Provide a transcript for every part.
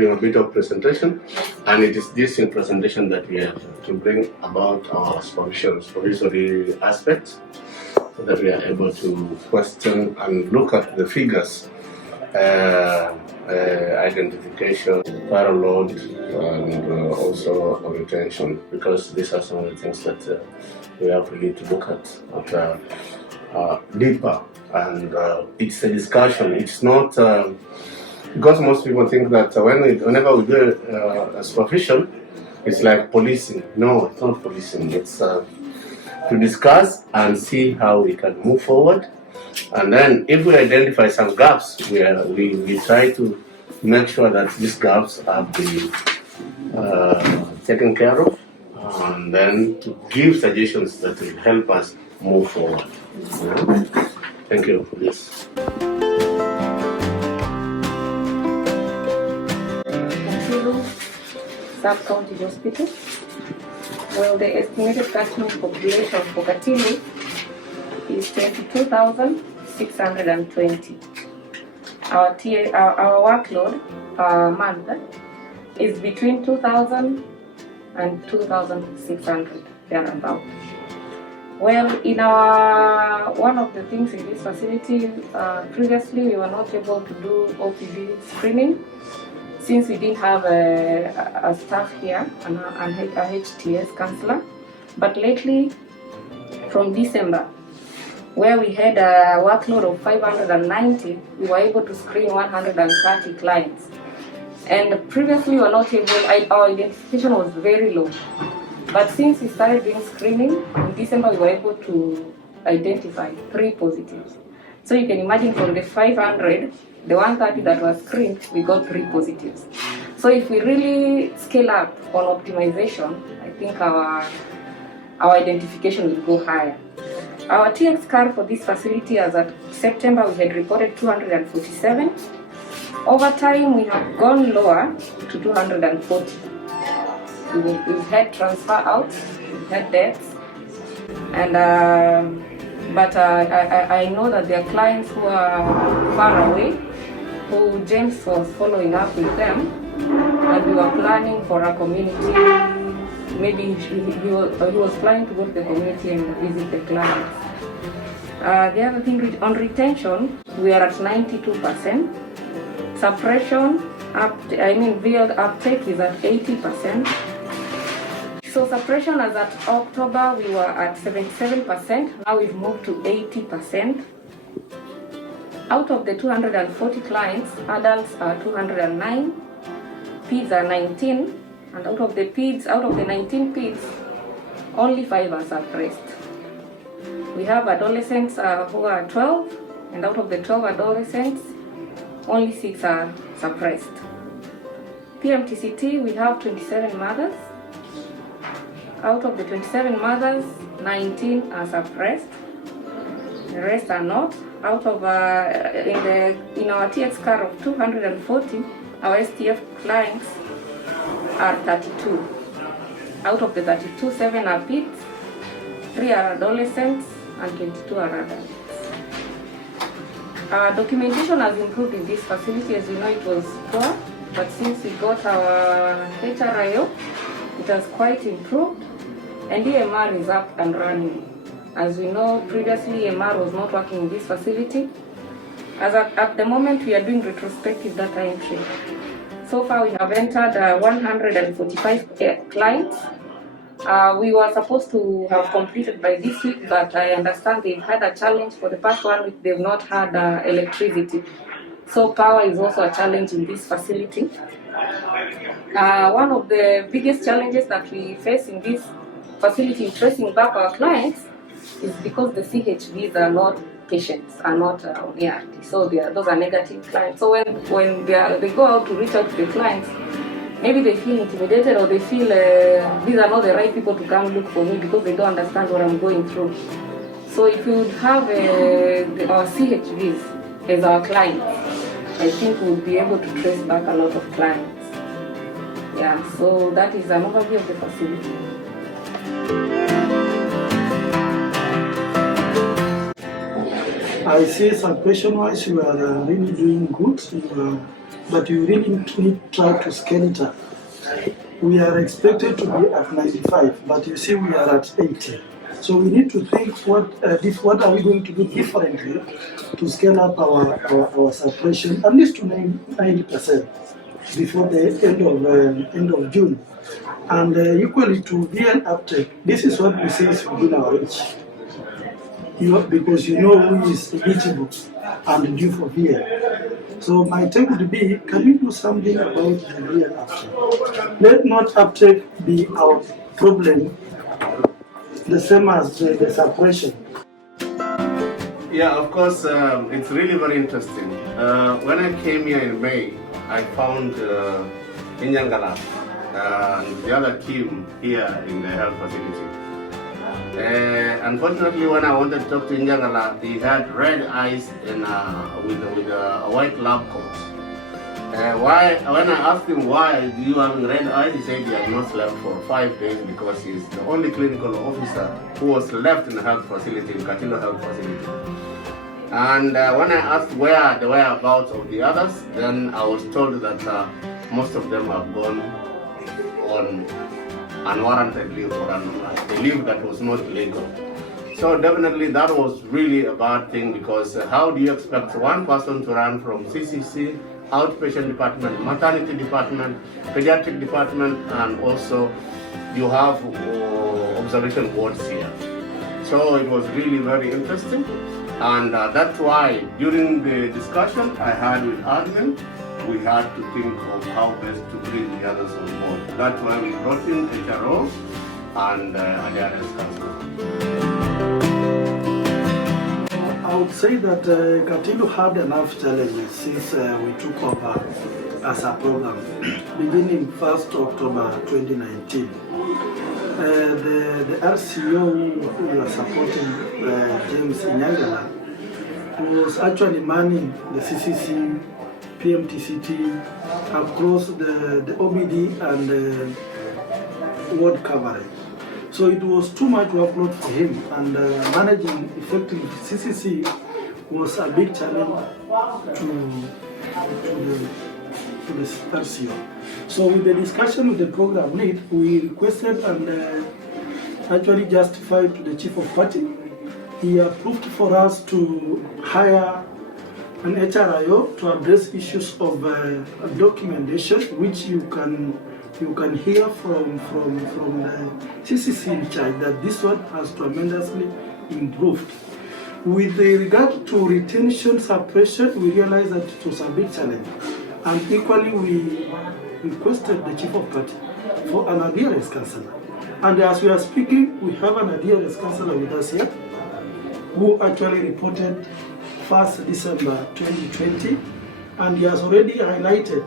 doing a bit of presentation, and it is this presentation that we have to bring about our supervisory aspects, so that we are able to question and look at the figures, identification, viral load, and also retention, because these are some of the things that we have really to look at deeper. And it's a discussion. It's not because most people think that whenever we do a supervision, it's like policing. No, it's not policing. It's to discuss and see how we can move forward. And then if we identify some gaps, we try to make sure that these gaps are being taken care of, and then to give suggestions that will help us move forward. Thank you for this. Katilu Sub-county Hospital. Well, the estimated catchment population for Katilu is 22,620. Our workload per month is between 2,000 and 2,600 thereabout. Well, in one of the things in this facility, previously we were not able to do OPV screening since we didn't have a staff here, a HTS counselor. But lately, from December, where we had a workload of 590, we were able to screen 130 clients. And previously we were not able, our identification was very low. But since we started doing screening, in December we were able to identify 3 positives. So you can imagine from the 500, the 130 that was screened, we got 3 positives. So if we really scale up on optimization, I think our identification will go higher. Our TX CAR for this facility, as at September, we had reported 247. Over time, we have gone lower to 240. We've had transfer out, we've had deaths, and but I know that there are clients who are far away, who James was following up with them, and we were planning for a community. Maybe he was planning to go to the community and visit the clients. The other thing, on retention, we are at 92%. Suppression, field uptake is at 80%. So suppression, as at October, we were at 77%. Now we've moved to 80%. Out of the 240 clients, adults are 209, peds are 19, and out of the 19 peds, only 5 are suppressed. We have adolescents who are 12, and out of the 12 adolescents, only 6 are suppressed. PMTCT, we have 27 mothers. Out of the 27 mothers, 19 are suppressed. The rest are not. Out of in our TX CAR of 240, our STF clients are 32. Out of the 32, 7 are peds, 3 are adolescents, and 22 are adults. Documentation has improved in this facility. As you know, it was poor, but since we got our HRIO, it has quite improved, and EMR is up and running. As we know, previously EMR was not working in this facility. As at the moment, we are doing retrospective data entry. So far, we have entered 145 clients. We were supposed to have completed by this week, but I understand they've had a challenge. For the past 1 week, they've not had electricity. So power is also a challenge in this facility. One of the biggest challenges that we face in this facility in tracing back our clients is because the CHVs are not patients, are not ART. So those are negative clients. So when they go out to reach out to the clients, maybe they feel intimidated, or they feel these are not the right people to come look for me because they don't understand what I'm going through. So if we would have our CHVs as our clients, I think we'll be able to trace back a lot of clients. Yeah, so that is an overview of the facility. I say suppression-wise, we are really doing good. but you really need to try to scale it up. We are expected to be at 95, but you see we are at 80. So we need to think what are we going to do differently to scale up our suppression at least to 90% before the end of June, and equally to be an uptake. This is what we say is within our reach. Because you know who is eligible and due for VN. So my take would be, can we do something about the VN uptake? Let not uptake be our problem, the same as the suppression. Yeah, of course, it's really very interesting. When I came here in May, I found Inyangala and the other team here in the health facility. Unfortunately, when I wanted to talk to Inyangala, he had red eyes and with a white lab coat. When I asked him why do you have red eyes, he said he had not slept for 5 days because he's the only clinical officer who was left in the health facility, in Katilu Health Facility. And when I asked where the whereabouts of the others, then I was told that most of them have gone on unwarranted leave or a leave that was not legal. So definitely that was really a bad thing, because how do you expect one person to run from CCC, outpatient department, maternity department, pediatric department, and also you have observation wards here. So it was really very interesting, and that's why during the discussion I had with admin, we had to think of how best to bring the others on board. That's why we brought in HRO and adherence council. I would say that Katilu had enough challenges since we took over as a program, beginning 1st October 2019. The RCO who was supporting James Inyangala was actually manning the CCC, PMTCT across the OBD and ward coverage. So it was too much workload for him, and managing effectively CCC was a big challenge to the RCO. So with the discussion with the program lead, we requested and actually justified to the chief of party. He approved for us to hire an HRIO to address issues of documentation, which you can hear from the CCC in charge that this one has tremendously improved. With regard to retention suppression, we realized that it was a big challenge, and equally we requested the chief of party for an adherence councillor. And as we are speaking, we have an adherence councillor with us here, who actually reported 1st December 2020, and he has already highlighted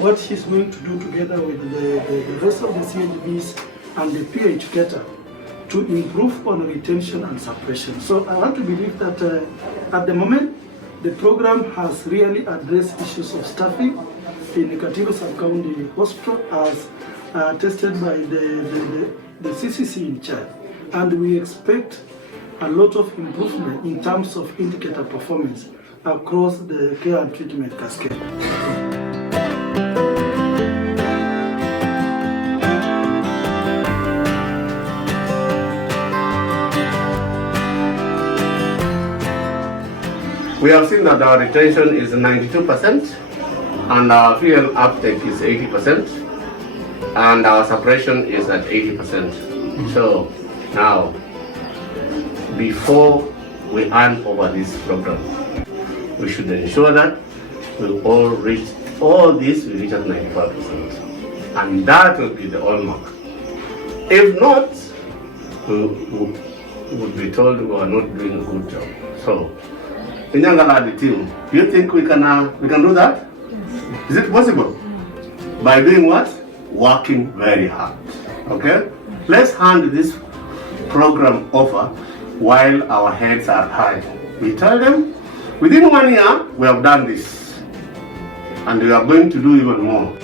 what he's going to do together with the rest of the CHBs and the PA together to improve on retention and suppression. So I want to believe that at the moment, the program has really addressed issues of staffing in the Katilu Sub-county Hospital as tested by the CCC in charge. And we expect a lot of improvement in terms of indicator performance across the care and treatment cascade. We have seen that our retention is 92% and our fuel uptake is 80% and our suppression is at 80%. So now, before we hand over this program, we should ensure that we all reach all this, we reach at 95%. And that will be the hallmark. If not, we would be told we are not doing a good job. So, Inyangala, the team, do you think we can do that? Is it possible? By doing what? Working very hard. Okay? Let's hand this program over while our heads are high. We tell them, within 1 year, we have done this. And we are going to do even more.